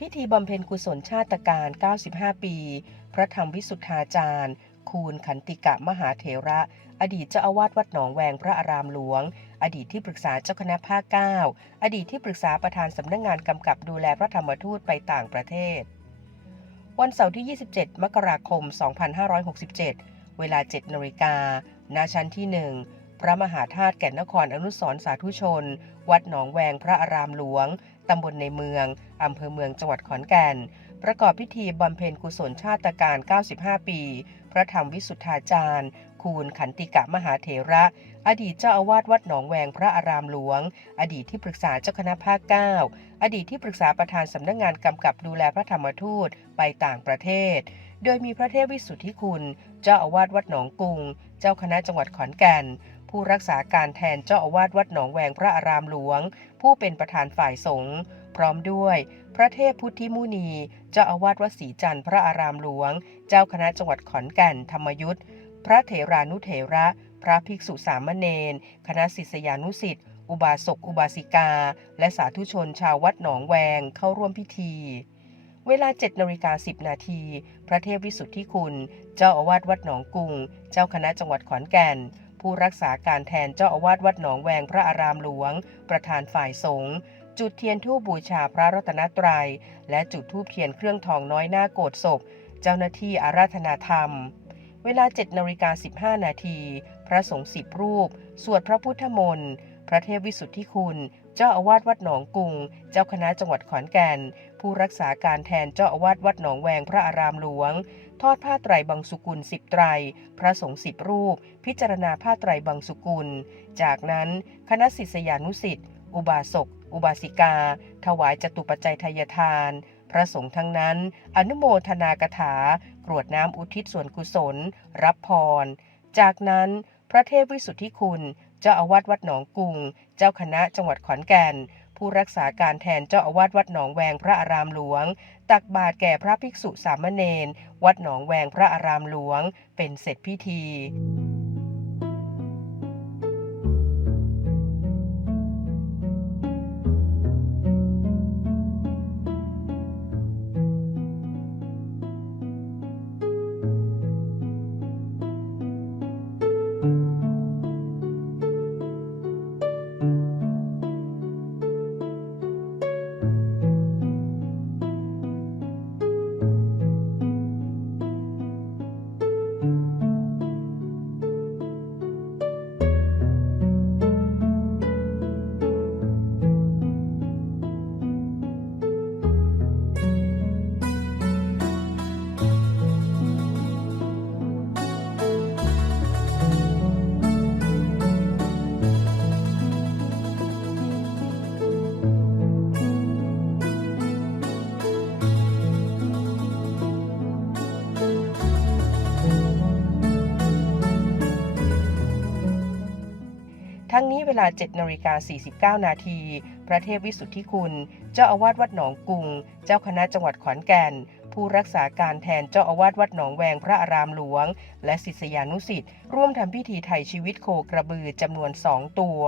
พิธีบำเพ็ญกุศลชาติการ 95 ปี พระธรรมวิสุทธาจารย์ คูณขันติกะมหาเถระ อดีตเจ้าอาวาสวัดหนองแวงพระอารามหลวง อดีตที่ปรึกษาเจ้าคณะภาค 9 อดีตที่ปรึกษาประธานสำนักงงานกำกับดูแลพระธรรมทูตไปต่างประเทศ วันเสาร์ที่ 27 มกราคม 2567 เวลา 7นาฬิกาณชั้นที่ 1 พระมหาธาตุแก่นนครอนุสรณ์สาธุชน วัดหนองแวงพระอารามหลวง ตำบลในเมือง อำเภอเมืองจังหวัดขอนแก่น ประกอบพิธีบำเพ็ญกุศลชาติการ 95 ปี พระธรรมวิสุทธาจารย์ คูณขันติกะมหาเถระ อดีตเจ้าอาวาสวัดหนองแวงพระอารามหลวง อดีตที่ปรึกษาเจ้าคณะภาค 9 อดีตที่ปรึกษาประธานสำนักงงานกำกับดูแลพระธรรมทูตไปต่างประเทศ โดยมีพระเทพวิสุทธิคุณ เจ้าอาวาสวัดหนองกุง เจ้าคณะจังหวัดขอนแก่น ผู้รักษาการแทนเจ้าอาวาสวัดหนองแวงพระอารามหลวง ผู้เป็นประธานฝ่ายสงฆ์พร้อมด้วย พระเทพพุทธิมุนี เจ้าอาวาสวัดศรีจันทร์พระอารามหลวง เจ้าคณะจังหวัดขอนแก่นธรรมยุทธพระเถรานุเถระ พระภิกษุสามเณรคณะศิษยานุสิ์อุบาสกอุบาสิกา และสาธุชนชาววัดหนองแวงเข้าร่วมพิธี เวลา7นาฬิกา10 นาที พระเทพวิสุทธิคุณ เจ้าอาวาสวัดหนองกุง เจ้าคณะจังหวัดขอนแก่น ผู้รักษาการแทนเจ้าอาวาสวัดหนองแวงพระอารามหลวง ประธานฝ่ายสงฆ์จุดเทียนธูปบูชาพระรัตนตรัย และจุดธูปเทียนเครื่องทองน้อยหน้าโกรธศพ เจ้าหน้าที่อาราธนาธรรม เวลา7นาฬิกา15 นาที พระสงฆ์สิบรูป สวดพระพุทธมนต์ พระเทพวิสุทธิคุณ เจ้าอาวาสวัดหนองกุง เจ้าคณะจังหวัดขอนแก่น ผู้รักษาการแทนเจ้าอาวาสวัดหนองแวงพระอารามหลวง ทอดผ้าไตรบังสุกุลสิบไตร พระสงฆ์สิบรูป พิจารณาผ้าไตรบังสุกุล จากนั้นคณะศิษยานุสิ์อุบาสก อุบาสิกา ถวายจตุปัจจัยทายทาน พระสงฆ์ทั้งนั้น อนุโมทนากถากรวดน้ำอุทิศส่วนกุศล รับพร จากนั้นพระเทพวิสุทธิคุณ เจ้าอาวาสวัดหนองกุง เจ้าคณะจังหวัดขอนแก่น ผู้รักษาการแทนเจ้าอาวาสวัดหนองแวงพระอารามหลวง ตักบาตรแก่พระภิกษุสามเณรวัดหนองแวงพระอารามหลวง เป็นเสร็จพิธี ทั้งนี้เวลา 7นาฬิกา49 นาที พระเทพวิสุทธิคุณ เจ้าอาวาสวัดหนองกุง เจ้าคณะจังหวัดขอนแก่น ผู้รักษาการแทนเจ้าอาวาสวัดหนองแวงพระอารามหลวง และศิษยานุสิ์ร่วมทำพิธีไถ่ชีวิตโคกระบือจำนวนสองตัว